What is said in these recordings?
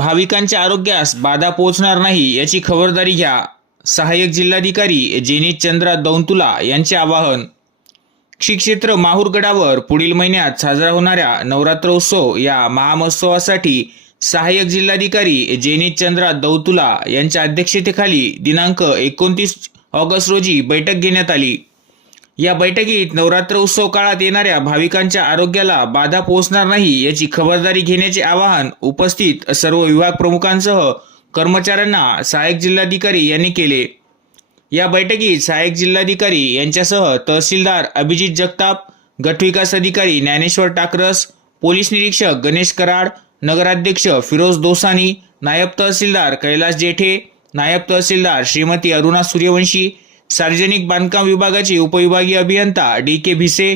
भाविकांच्या आरोग्यास बाधा पोहोचणार नाही याची खबरदारी घ्या. सहाय्यक जिल्हाधिकारी जेनित चंद्रा दौंतुला यांचे आवाहन. श्री क्षेत्र माहूरगडावर पुढील महिन्यात साजरा होणाऱ्या नवरात्रोत्सव या महामहोत्सवासाठी सहाय्यक जिल्हाधिकारी जेनित चंद्रा दौतुला यांच्या अध्यक्षतेखाली दिनांक एकोणतीस ऑगस्ट रोजी बैठक घेण्यात आली. या बैठकीत नवरात्र उत्सव काळात येणाऱ्या भाविकांच्या आरोग्याला बाधा पोहोचणार नाही याची खबरदारी घेण्याचे आवाहन उपस्थित सर्व विभाग प्रमुखांसह कर्मचाऱ्यांना सहाय्यक जिल्हाधिकारी यांनी केले. या बैठकीत सहाय्यक जिल्हाधिकारी यांच्यासह तहसीलदार अभिजित जगताप गटविकास अधिकारी ज्ञानेश्वर टाकरस पोलीस निरीक्षक गणेश कराड नगराध्यक्ष फिरोज दोसानी नायब तहसीलदार कैलास जेठे नायब तहसीलदार श्रीमती अरुणा सूर्यवंशी सार्वजनिक बांधकाम विभागाचे उपविभागीय अभियंता डी के भिसे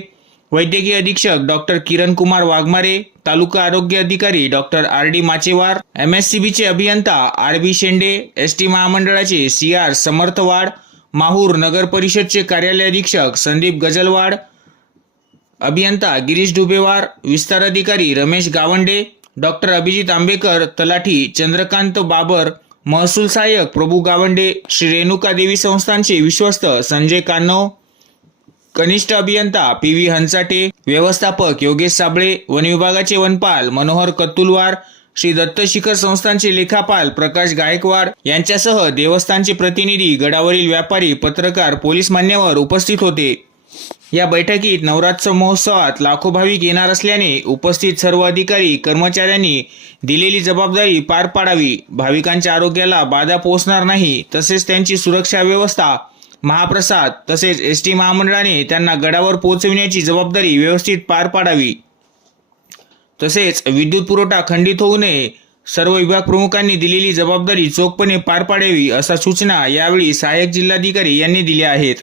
वैद्यकीय अधीक्षक डॉक्टर किरण कुमार वाघमारे तालुका आरोग्य अधिकारी doctor R D Machewar M S C बीचे अभियंता R B Shende S T महामंडळाचे सी आर समर्थवाड माहूर नगर परिषदचे कार्यालय अधीक्षक संदीप गजलवाड अभियंता गिरीश डुबेवार विस्तार अधिकारी रमेश गावंडे डॉक्टर अभिजित आंबेकर तलाठी चंद्रकांत बाबर महसूल सहाय्यक प्रभू गावंडे श्री रेणुका देवी संस्थानचे विश्वस्त संजय कान्नव कनिष्ठ अभियंता पी व्ही हंसाटे व्यवस्थापक योगेश साबळे वन विभागाचे वनपाल मनोहर कत्तुलवार श्री दत्त शिखर संस्थानचे लेखापाल प्रकाश गायकवाड यांच्यासह देवस्थानचे प्रतिनिधी गडावरील व्यापारी पत्रकार पोलीस मान्यवर उपस्थित होते. या बैठकीत नवरात्र महोत्सवात लाखो भाविक येणार असल्याने उपस्थित सर्व अधिकारी कर्मचाऱ्यांनी दिलेली जबाबदारी पार पाडावी. भाविकांच्या आरोग्याला बाधा पोहोचणार नाही तसेच त्यांची सुरक्षा व्यवस्था महाप्रसाद तसेच एस टी महामंडळाने त्यांना गडावर पोहोचविण्याची जबाबदारी व्यवस्थित पार पाडावी. तसेच विद्युत पुरवठा खंडित होऊ नये सर्व विभाग प्रमुखांनी दिलेली जबाबदारी चोखपणे पार पाडावी अशा सूचना यावेळी सहाय्यक जिल्हाधिकारी यांनी दिल्या आहेत.